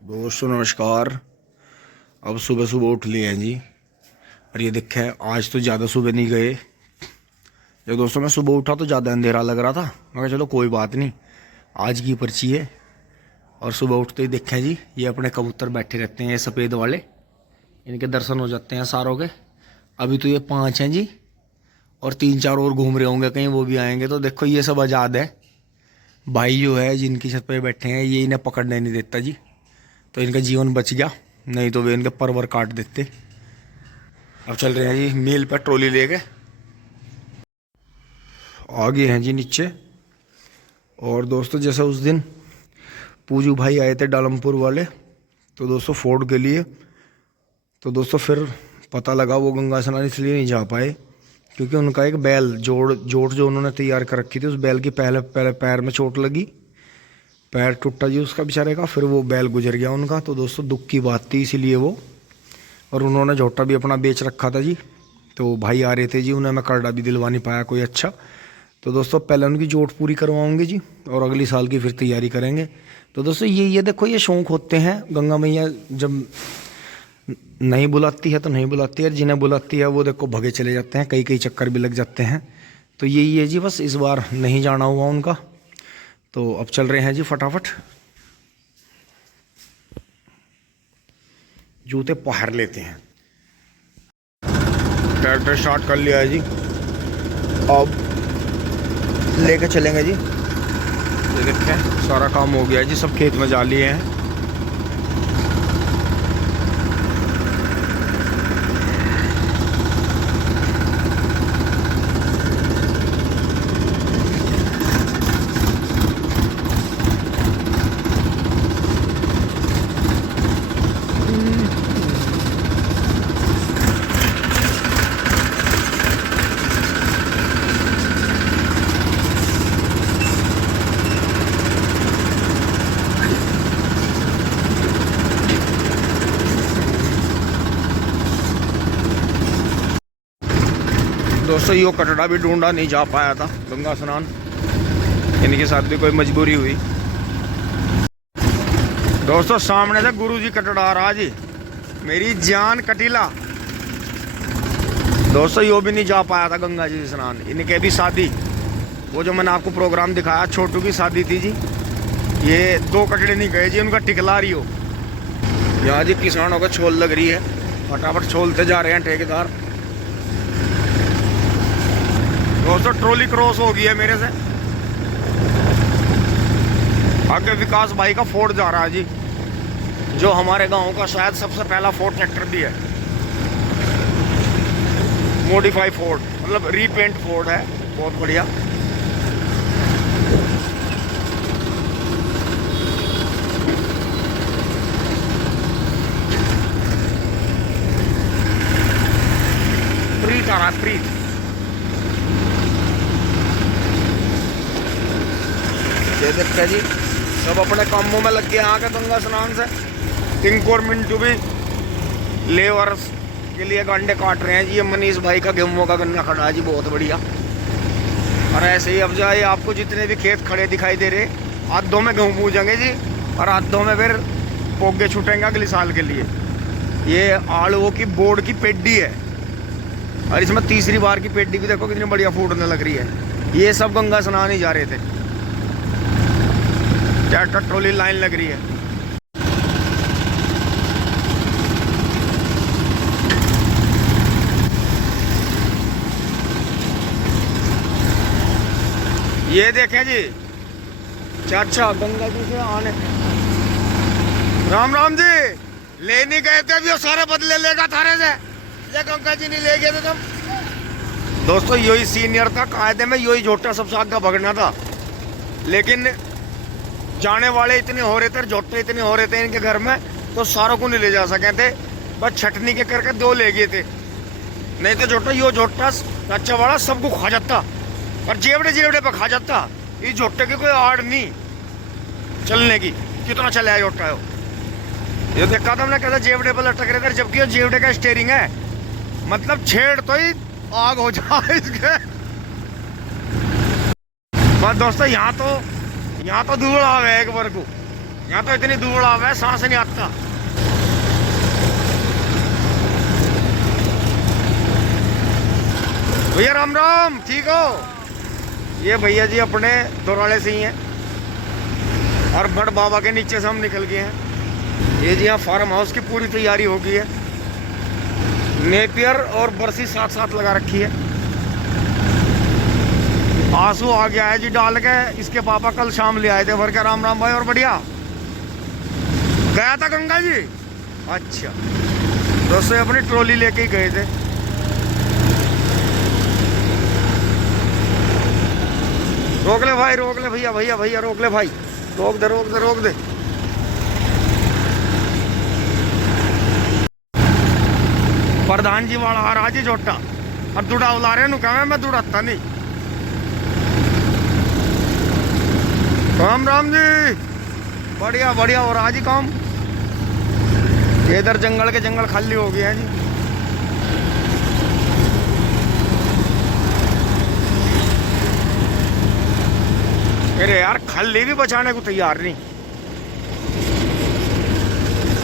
दोस्तों नमस्कार। अब सुबह सुबह उठ लिए हैं जी। और ये देखें, आज तो ज़्यादा सुबह नहीं गए। जब दोस्तों मैं सुबह उठा तो ज़्यादा अंधेरा लग रहा था। मैं कहा चलो कोई बात नहीं, आज की पर्ची है। और सुबह उठते ही देखें जी, ये अपने कबूतर बैठे रहते हैं, ये सफ़ेद वाले। इनके दर्शन हो जाते हैं सारों के। अभी तो ये 5 हैं जी, और 3-4 और घूम रहे होंगे कहीं, वो भी आएंगे। तो देखो ये सब आज़ाद है। भाई जो है जिनकी छत पे बैठे हैं, ये इन्हें पकड़ने नहीं देता जी। तो इनका जीवन बच गया, नहीं तो वे इनके परवर काट देते। अब चल रहे हैं जी मील पर ट्रॉली लेके। आ गए हैं जी नीचे। और दोस्तों जैसा उस दिन पूजू भाई आए थे डालमपुर वाले, तो दोस्तों फोर्ड के लिए, तो दोस्तों फिर पता लगा वो गंगा स्नान इसलिए नहीं जा पाए क्योंकि उनका एक बैल जोड़ जो उन्होंने तैयार कर रखी थी, उस बैल की पहले पहले पैर में चोट लगी, पैर टूटा जी उसका बेचारे का। फिर वो बैल गुजर गया उनका। तो दोस्तों दुख की बात थी, इसीलिए वो, और उन्होंने झोटा भी अपना बेच रखा था जी। तो भाई आ रहे थे जी, उन्हें मैं करड़ा भी दिलवा नहीं पाया कोई अच्छा। तो दोस्तों पहले उनकी जोट पूरी करवाऊंगे जी, और अगली साल की फिर तैयारी करेंगे। तो दोस्तों ये देखो, ये शौक होते हैं। गंगा मैया जब नहीं बुलाती है तो नहीं बुलाती है, जिन्हें बुलाती है वो देखो भगे चले जाते हैं, कई कई चक्कर भी लग जाते हैं। तो यही है जी, बस इस बार नहीं जाना हुआ उनका। तो अब चल रहे हैं जी फटाफट, जूते पहन लेते हैं। ट्रैक्टर स्टार्ट कर लिया है जी, अब लेके चलेंगे जी। ये देखें सारा काम हो गया है जी, सब खेत में जा लिए हैं। दोस्तों यो कटड़ा भी ढूंढा नहीं जा पाया था गंगा स्नान, इनके साथ भी कोई मजबूरी हुई। दोस्तों सामने से गुरुजी कटड़ा आ रहा जी, मेरी जान कटीला। दोस्तों यो भी नहीं जा पाया था गंगा जी स्नान, इनके भी शादी, वो जो मैंने आपको प्रोग्राम दिखाया छोटू की शादी थी जी। ये 2 कटड़े नहीं गए जी, उनका टिकला रही हो। यहाँ जी किसानों का छोल लग रही है, फटाफट छोलते जा रहे हैं ठेकेदार। दोस्तों ट्रॉली क्रॉस हो गई है मेरे से। आगे विकास भाई का फोर्ड जा रहा है जी, जो हमारे गांव का शायद सबसे पहला फोर्ड ट्रैक्टर भी है। मॉडिफाई फोर्ड, मतलब रीपेंट फोर्ड है, बहुत बढ़िया। प्रीत आ रहा, प्रीत। ये देखते जी सब अपने कामों में लग गए यहाँ के गंगा स्नान से। टिंकू और मिंटू भी लेवर्स के लिए गंडे काट रहे हैं जी। ये मनीष भाई का गेहूं का गन्ना खड़ा है जी, बहुत बढ़िया। और ऐसे ही अब जाए आपको जितने भी खेत खड़े दिखाई दे रहे, आधों में गेहूँ पूजेंगे जी, और आधों में फिर पोगे छूटेंगे अगले साल के लिए। ये आलुओं की बोर्ड की पेड्डी है, और इसमें तीसरी बार की पेड्डी भी देखो कितनी बढ़िया फूटने लग रही है। ये सब गंगा स्नान ही जा रहे थे। ट्रैक्टर ट्रॉली लाइन लग रही है। ये देखें जी चाचा गंगा जी से आने। राम राम जी, ले नहीं गए थे अभी, वो सारे बदले लेगा थारे से। ये गंगा जी नहीं ले गए थे तुम। दोस्तों यही सीनियर था, कायदे में यही झोटा सबसे आगे भगना था, लेकिन जाने वाले इतने हो रहे थे, जोटे इतने हो रहे थे इनके घर में, तो सारों को नहीं ले जा सके थे। बस छटनी के करके 2 ले गए थे, नहीं तो जोटा यो जोटा अच्छा वाला सबको खा जाता, और जेवड़े जेवड़े पे खा जाता। इस जोटे की कोई आड़ नहीं चलने की, कितना चले जोटा है। ये देखा था हमने, कहता जेवड़े पर लटक रहे थे, जबकि जेवड़े का स्टेयरिंग है, मतलब छेड़ तो ही आग हो जाए इसके। बस दोस्तों यहाँ तो धूल आ गया एक बार को। यहाँ तो इतनी धूल आ है, सांस नहीं आता। भैया राम राम, ठीक हो? ये भैया जी अपने दोराले से ही हैं और बड़ बाबा के नीचे से हम निकल गए हैं। ये जी यहाँ फार्म हाउस की पूरी तैयारी हो गई है। नेपियर और बरसी साथ साथ लगा रखी है। आंसू आ गया है जी डाल के। इसके पापा कल शाम ले आए थे भर के। राम राम भाई, और बढ़िया? गया था गंगा जी? अच्छा दोस्तों, अपनी ट्रॉली लेके ही गए थे। रोक ले भाई, रोक ले भैया, भैया भैया रोक ले भाई, रोक दे रोक दे रोक दे। प्रधान जी वाला आ रहा जी छोटा और दुड़ा उला रहे कहा मैं दुड़ाता नहीं। राम राम जी, बढ़िया बढ़िया हो रहा जी काम। इधर जंगल के जंगल खाली हो गए हैं जी। अरे यार, खाली भी बचाने को तैयार नहीं।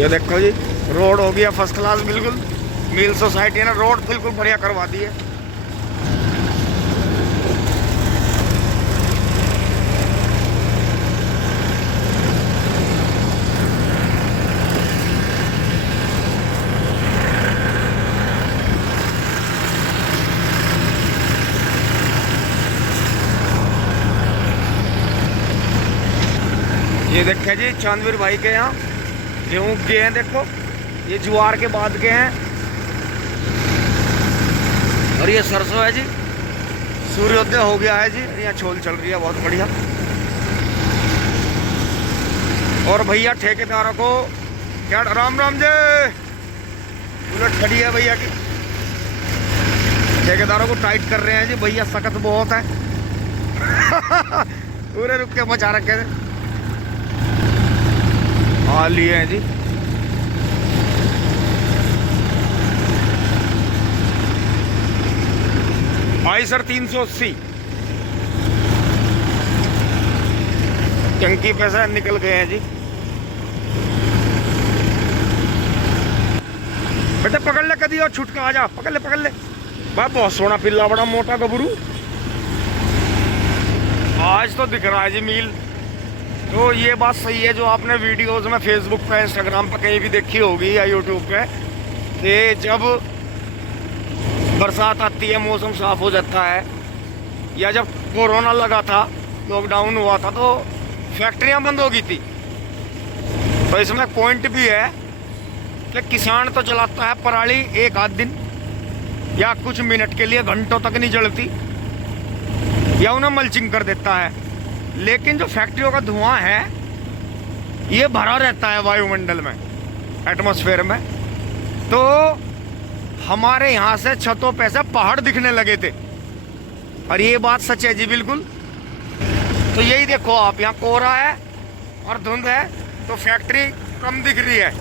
ये देखो जी, रोड हो गया फर्स्ट क्लास बिल्कुल। मिल सोसाइटी ने रोड बिल्कुल बढ़िया करवा दी है। ये देखे जी चांदवीर भाई के यहाँ गेहूँ के हैं, देखो ये ज्वार के बाद के हैं और ये सरसों है जी। सूर्योदय हो गया है जी, यहाँ छोल चल रही है बहुत बढ़िया। और भैया ठेकेदारों को क्या राम राम जी, बुलेट खड़ी है भैया की। ठेकेदारों को टाइट कर रहे हैं जी भैया, सख्त बहुत है। पूरे रुक के मचा रखे थे। हाँ लिए हैं जी। आई सर 380 टंकी पैसा निकल गए हैं जी। बेटे पकड़ ले कदी और छुटका आ जा, पकड़ ले पकड़ ले। भाई बहुत सोना पिल्ला, बड़ा मोटा गबरू। आज तो दिख रहा है जी मील। तो ये बात सही है जो आपने वीडियोस में फेसबुक पे इंस्टाग्राम पे कहीं भी देखी होगी या यूट्यूब पे, कि जब बरसात आती है मौसम साफ हो जाता है, या जब कोरोना लगा था, लॉकडाउन हुआ था, तो फैक्ट्रियां बंद हो गई थी। तो इसमें पॉइंट भी है कि किसान तो चलाता है पराली एक आध दिन या कुछ मिनट के लिए, घंटों तक नहीं जलती, या उन्हें मल्चिंग कर देता है। लेकिन जो फैक्ट्रियों का धुआं है ये भरा रहता है वायुमंडल में, एटमॉस्फेयर में। तो हमारे यहाँ से छतों पे से पहाड़ दिखने लगे थे, और ये बात सच है जी बिल्कुल। तो यही देखो आप, यहाँ कोहरा है और धुंध है, तो फैक्ट्री कम दिख रही है।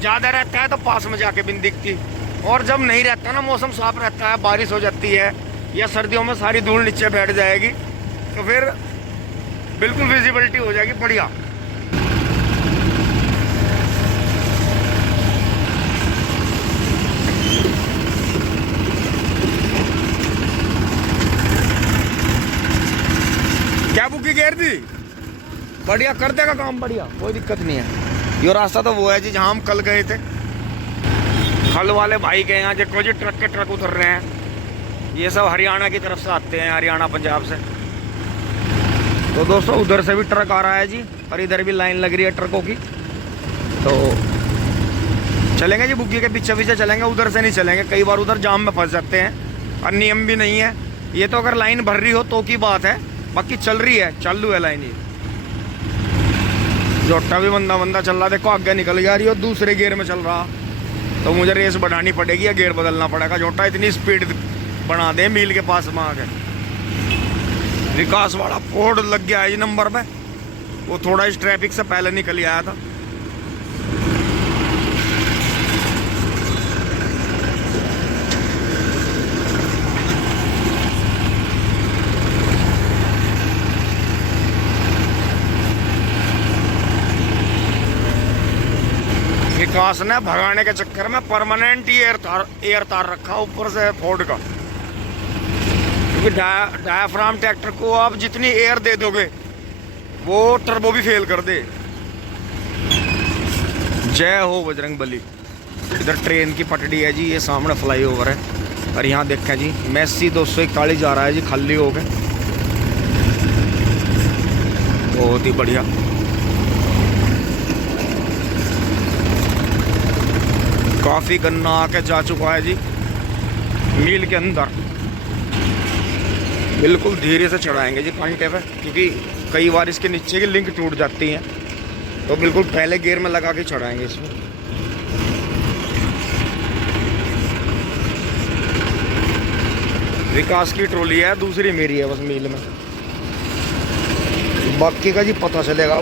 ज़्यादा रहता है तो पास में जाके भी नहीं दिखती। और जब नहीं रहता ना, मौसम साफ रहता है, बारिश हो जाती है या सर्दियों में सारी धूल नीचे बैठ जाएगी, तो फिर बिल्कुल विजिबिलिटी हो जाएगी बढ़िया। क्या बुकी घेर दी, बढ़िया कर देगा काम, बढ़िया कोई दिक्कत नहीं है। ये रास्ता तो वो है जी जहाँ हम कल गए थे। कल वाले भाई के यहाँ देखो जी ट्रक के ट्रक उतर रहे हैं। ये सब हरियाणा की तरफ से आते हैं, हरियाणा पंजाब से। तो दोस्तों उधर से भी ट्रक आ रहा है जी, और इधर भी लाइन लग रही है ट्रकों की। तो चलेंगे जी बुग्गी के पीछे पीछे चलेंगे, उधर से नहीं चलेंगे। कई बार उधर जाम में फंस जाते हैं और नियम भी नहीं है। ये तो अगर लाइन भर रही हो तो की बात है, बाकी चल रही है, चालू है लाइन। ये जोटा भी बंदा बंदा चल रहा, देखो आगे निकल गया रही हो, दूसरे गियर में चल रहा। तो मुझे रेस बढ़ानी पड़ेगी या गियर बदलना पड़ेगा। जोटा इतनी स्पीड बना दे मील के पास में आके। विकास वाला फोर्ड लग गया है नंबर पे, वो थोड़ा इस ट्रैफिक से पहले निकल आया था। विकास ने भगाने के चक्कर में परमानेंट ही एयर तार रखा ऊपर से फोर्ड का, क्योंकि डायाफ्राम ट्रैक्टर को आप जितनी एयर दे दोगे वो टर्बो भी फेल कर दे। जय हो बजरंग बली। इधर ट्रेन की पटड़ी है जी, ये सामने फ्लाईओवर है। और यहाँ देखें जी मैसी 241 जा रहा है जी खाली हो गए। बहुत ही बढ़िया। काफी गन्ना आके जा चुका है जी मील के अंदर। बिल्कुल धीरे से चढ़ाएंगे जी कांटे पे, क्योंकि कई बार इसके नीचे की लिंक टूट जाती है, तो बिल्कुल पहले गियर में लगा के चढ़ाएंगे इसमें। विकास की ट्रॉली है, दूसरी मेरी है बस मील में, बाकी का जी पता चलेगा।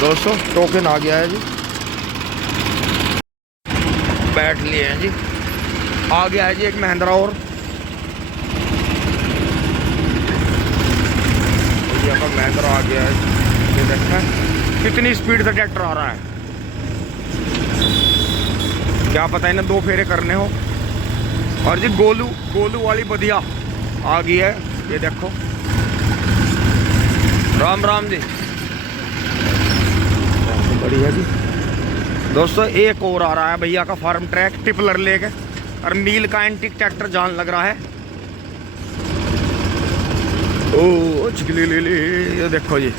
दोस्तों टोकन आ गया है जी, बैठ लिए हैं जी। आ गया है जी एक महिंद्रा और, महिंद्रा आ गया है। ये देखें कितनी स्पीड से ट्रैक्टर आ रहा है, क्या पता इन्हें 2 फेरे करने हो। और जी गोलू वाली बढ़िया आ गई है, ये देखो। राम राम जी, बढ़िया जी। दोस्तों एक और आ रहा है भैया का फार्म ट्रैक टिपलर लेके, और मील का एंटीक ट्रैक्टर जान लग रहा है। ओ चिकली ले ये देखो जी,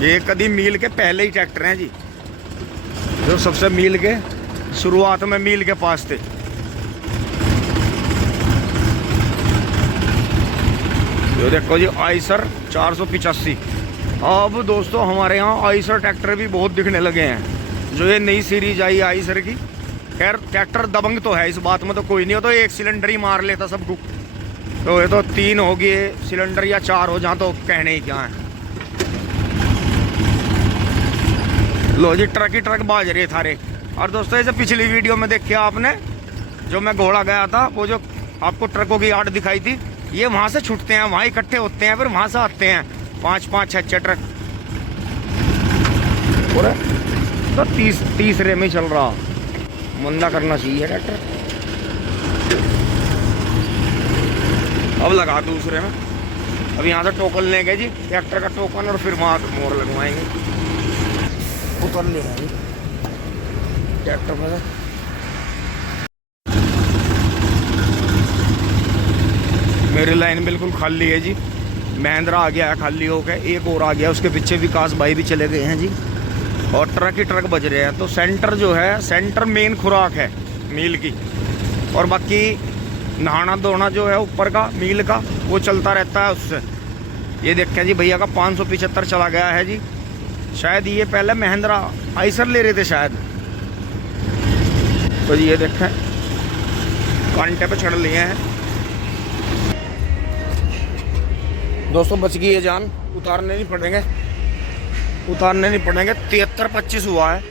ये कदी मील के पहले ही ट्रैक्टर हैं जी, जो सबसे मील के शुरुआत में मील के पास थे। ये देखो जी आइसर 485। अब दोस्तों हमारे यहाँ आइसर ट्रैक्टर भी बहुत दिखने लगे हैं, जो ये नई सीरीज आई आइसर की। खैर ट्रैक्टर दबंग तो है, इस बात में तो कोई नहीं हो, तो एक सिलेंडर ही मार लेता सबको। तो ये तो 3 हो गए सिलेंडर या 4 हो जहाँ, तो कहने ही क्या है। लो जी ट्रक ही ट्रक बाज रहे थारे। और दोस्तों ये जो पिछली वीडियो में देखिए आपने, जो मैं घोड़ा गया था, वो जो आपको ट्रकों की आड़ दिखाई थी, ये वहाँ से छूटते हैं, वहाँ इकट्ठे होते हैं, फिर वहाँ से आते हैं 5-5, 6-6 ट्रक। और तो तीसरे में चल रहा, मंदा करना चाहिए ट्रैक्टर। अब लगा दूसरे में। अब यहाँ से टोकन लेंगे जी, ट्रैक्टर का टोकन, और फिर वहाँ मोड़ लगवाएंगे। उतर ले जी ट्रैक्टर में से। मेरी लाइन बिल्कुल खाली है जी, महिंद्रा आ गया है खाली हो गया, एक और आ गया, उसके पीछे विकास भाई भी चले गए हैं जी, और ट्रक ही ट्रक बज रहे हैं। तो सेंटर जो है, सेंटर मेन खुराक है मील की, और बाकी नहाना धोना जो है ऊपर का मील का, वो चलता रहता है उससे। ये देखें जी भैया का 575 चला गया है जी। शायद ये पहले महिंद्रा आइसर ले रहे थे शायद। तो ये देखें कांटे पे चढ़ लिए हैं दोस्तों। बच गई है जान, उतारने नहीं पड़ेंगे 73-25 हुआ है।